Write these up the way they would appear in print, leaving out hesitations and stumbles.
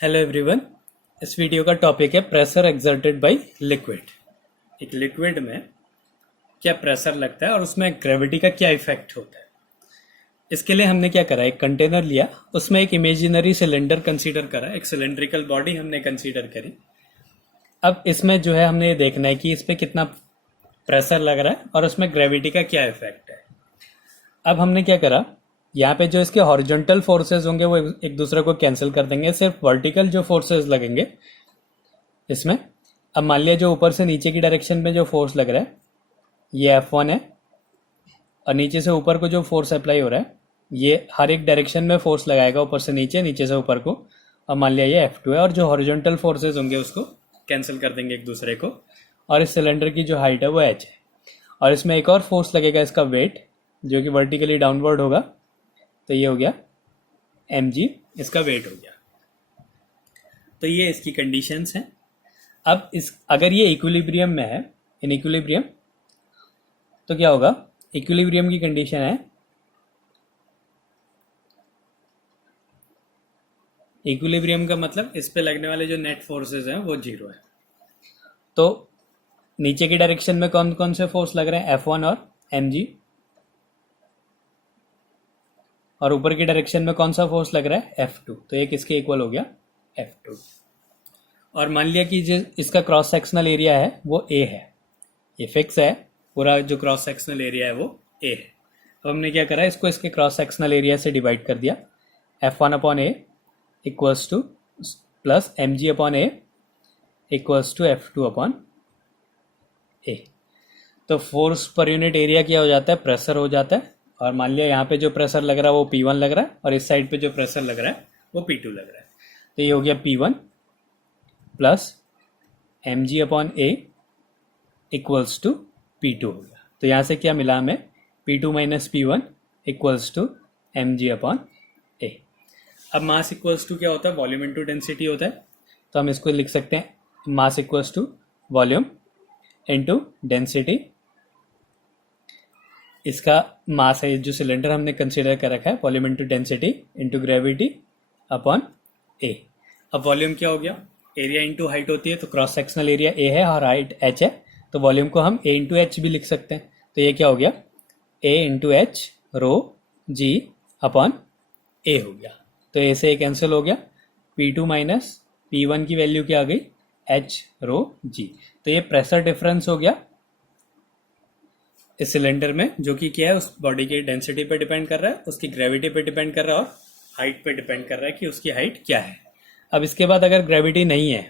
Hello everyone. इस video का topic है प्रेशर एक्सर्टेड बाय लिक्विड। एक लिक्विड में क्या प्रेशर लगता है और उसमें ग्रेविटी का क्या इफेक्ट होता है। इसके लिए हमने क्या करा, एक कंटेनर लिया, उसमें एक इमेजिनरी सिलेंडर कंसीडर करा, एक सिलेंड्रिकल बॉडी हमने कंसीडर करी। अब इसमें जो है हमने ये देखना है कि इस पर कितना प्रेशर लग रहा है और उसमें ग्रेविटी का क्या इफेक्ट है। अब हमने क्या करा, यहाँ पे जो इसके हॉरिजॉन्टल फोर्सेस होंगे वो एक दूसरे को कैंसिल कर देंगे, सिर्फ वर्टिकल जो फोर्सेस लगेंगे इसमें। अब मान लिया जो ऊपर से नीचे की डायरेक्शन में जो फोर्स लग रहा है ये F1 है, और नीचे से ऊपर को जो फोर्स अप्लाई हो रहा है ये हर एक डायरेक्शन में फोर्स लगाएगा, ऊपर से नीचे, नीचे से ऊपर को। और मान लिया ये F2 है, और जो हॉरिजॉन्टल फोर्सेस होंगे उसको कैंसिल कर देंगे एक दूसरे को। और इस सिलेंडर की जो हाइट है वो h है, और इसमें एक और फोर्स लगेगा, इसका वेट, जो कि वर्टिकली डाउनवर्ड होगा। तो ये हो गया mg, इसका वेट हो गया। तो ये इसकी कंडीशंस हैं। अब इस अगर ये इक्विलिब्रियम में है, इन इक्विलिब्रियम, तो क्या होगा, इक्विलिब्रियम की कंडीशन है, इक्विलिब्रियम का मतलब इस पे लगने वाले जो नेट फोर्सेस हैं वो जीरो है। तो नीचे की डायरेक्शन में कौन कौन से फोर्स लग रहे हैं, F1 और mg, और ऊपर की डायरेक्शन में कौन सा फोर्स लग रहा है, F2। तो ये किसके इक्वल हो गया, F2। और मान लिया कि जो इसका क्रॉस सेक्शनल एरिया है वो A है, ये फिक्स है, पूरा जो क्रॉस सेक्शनल एरिया है वो A है। तो हमने क्या करा, इसको इसके क्रॉस सेक्शनल एरिया से डिवाइड कर दिया। F1 upon A equals to plus mg upon A equals to F2 upon A। तो फोर्स पर यूनिट एरिया क्या हो जाता है, प्रेशर हो जाता है। और मान लिया यहाँ पे जो प्रेशर लग रहा है वो P1 लग रहा है, और इस साइड पे जो प्रेशर लग रहा है वो P2 लग रहा है। तो ये हो गया P1 plus mg upon A equals to P2 हो गया। तो यहाँ से क्या मिला हमें, P2 minus P1 equals to mg upon A। अब मास इक्वल्स टू क्या होता है, वॉल्यूम इंटू डेंसिटी होता है। तो हम इसको लिख सकते हैं mass equals to volume into density. इसका मास है जो सिलेंडर हमने कंसीडर कर रखा है, volume into density into gravity upon A. अब वॉल्यूम क्या हो गया, एरिया इंटू हाइट होती है, तो क्रॉस सेक्शनल एरिया ए है और हाइट h है, तो वॉल्यूम को हम ए इंटू एच भी लिख सकते हैं। तो ये क्या हो गया, ए इंटू एच रो जी अपॉन ए हो गया। तो ए से ए कैंसिल हो गया, P2 माइनस P1 की वैल्यू क्या आ गई, एच रो जी। तो ये प्रेशर डिफरेंस हो गया इस सिलेंडर में, जो कि क्या है, उस बॉडी की डेंसिटी पे डिपेंड कर रहा है, उसकी ग्रेविटी पे डिपेंड कर रहा है, और हाइट पे डिपेंड कर रहा है कि उसकी हाइट क्या है। अब इसके बाद अगर ग्रेविटी नहीं है,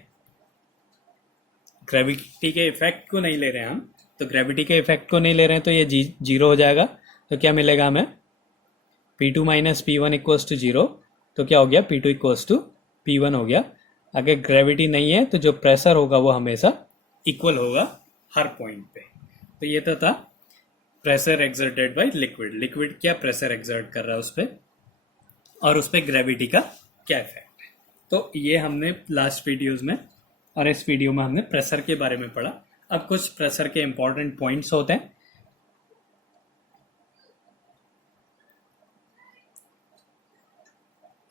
ग्रेविटी के इफेक्ट को नहीं ले रहे हैं हम, तो ग्रेविटी के इफेक्ट को नहीं ले रहे हैं तो ये जीरो हो जाएगा। तो क्या मिलेगा हमें, P2 minus P1 equals to zero. तो क्या हो गया, P2 इक्वल्स टू P1 हो गया। अगर ग्रेविटी नहीं है तो जो प्रेशर होगा वो हमेशा इक्वल होगा हर पॉइंट पे। तो ये तो था pressure exerted by liquid. Liquid क्या प्रेशर एक्सर्ट कर रहा है उस पर, और उस पर ग्रेविटी का क्या इफेक्ट है। तो ये हमने लास्ट वीडियोस में और इस वीडियो में हमने प्रेशर के बारे में पढ़ा। अब कुछ प्रेशर के इंपॉर्टेंट पॉइंट्स होते हैं।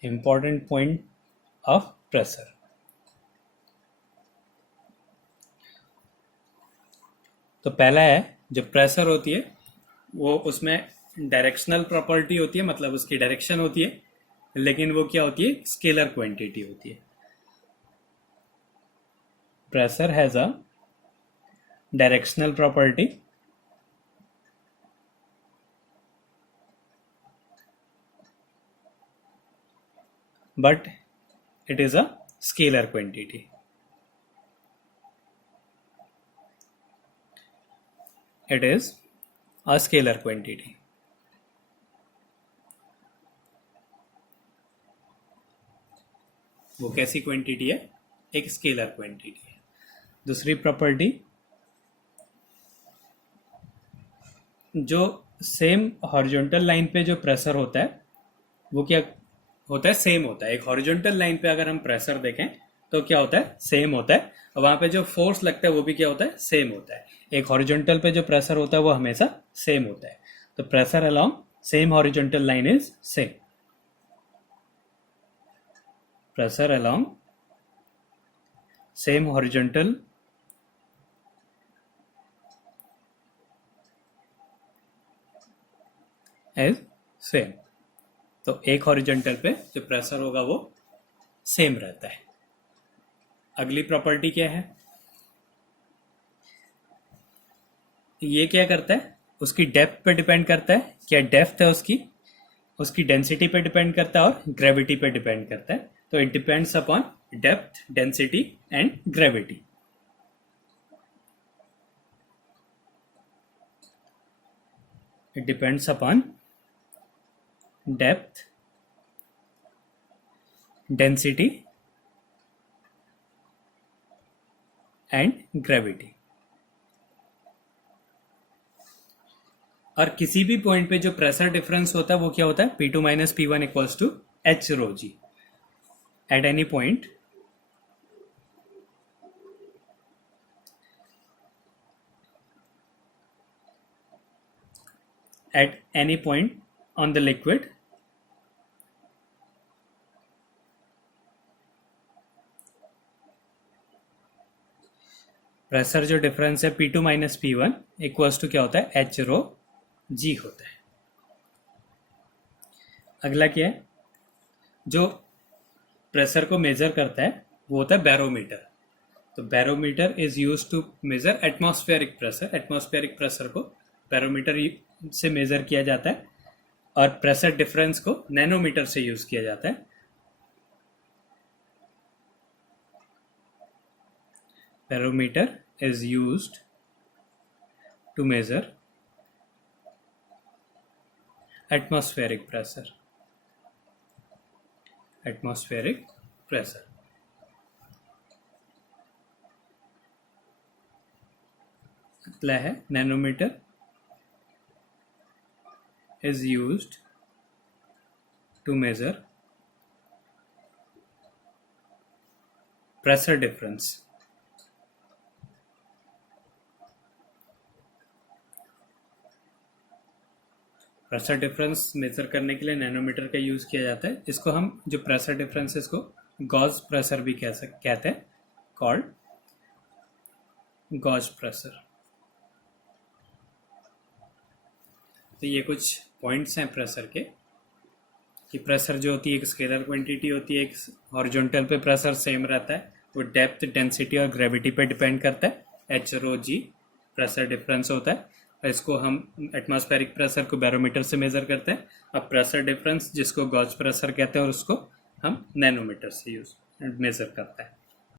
इंपॉर्टेंट पॉइंट ऑफ प्रेशर, तो पहला है, जो प्रेशर होती है वो उसमें डायरेक्शनल प्रॉपर्टी होती है, मतलब उसकी डायरेक्शन होती है, लेकिन वो क्या होती है, स्केलर क्वांटिटी होती है। Pressure has a directional property but it is a scalar quantity. It is a scalar quantity. वो कैसी क्वांटिटी है, एक स्केलर क्वांटिटी है। दूसरी प्रॉपर्टी, जो सेम हॉरिजॉन्टल लाइन पे जो प्रेशर होता है वो क्या होता है, सेम होता है। एक हॉरिजॉन्टल लाइन पे अगर हम प्रेशर देखें तो क्या होता है, सेम होता है, और वहां पे जो फोर्स लगता है वो भी क्या होता है, सेम होता है। एक हॉरिजॉन्टल पे जो प्रेशर होता है वो हमेशा सेम होता है। तो pressure along same horizontal line is same. Pressure along same horizontal as same, तो एक हॉरिजॉन्टल पे जो प्रेशर होगा वो सेम रहता है। अगली प्रॉपर्टी क्या है, ये क्या करता है, उसकी डेप्थ पे डिपेंड करता है, क्या डेप्थ है उसकी डेंसिटी पे डिपेंड करता है और ग्रेविटी पे डिपेंड करता है। तो it depends upon depth, density and gravity. It depends upon depth, density and gravity. और किसी भी पॉइंट पे जो प्रेशर डिफरेंस होता है वो क्या होता है, P2 minus P1 equals to H rho g at any point on the liquid pressure जो डिफरेंस है P2 minus P1 equals to क्या होता है, H रो जी होता है। अगला क्या है, जो प्रेशर को मेजर करता है वो होता है बैरोमीटर। तो barometer is use to measure atmospheric pressure. Atmospheric pressure को बैरोमीटर से मेजर किया जाता है और प्रेशर डिफरेंस को नैनोमीटर से यूज किया जाता है। Barometer is used to measure atmospheric pressure अगला है nanometer is used to measure pressure difference। Pressure difference measure करने के लिए नैनोमीटर का यूज किया जाता है। इसको हम जो प्रेशर डिफरेंस है इसको गॉज प्रेशर भी कहते हैं, कॉल्ड गॉज प्रेशर। तो ये कुछ पॉइंट्स हैं प्रेशर के, कि प्रेशर जो होती है एक स्केलर क्वांटिटी होती है, एक हॉरिजॉन्टल पे प्रेशर सेम रहता है, वो डेप्थ, डेंसिटी और ग्रेविटी पे डिपेंड करता है। एच रो जी प्रेशर डिफरेंस होता है। इसको हम एटमॉस्फेरिक प्रेशर को बैरोमीटर से मेजर करते हैं। अब प्रेशर डिफरेंस जिसको गॉज प्रेशर कहते हैं और उसको हम नैनोमीटर से यूज मेजर करते हैं।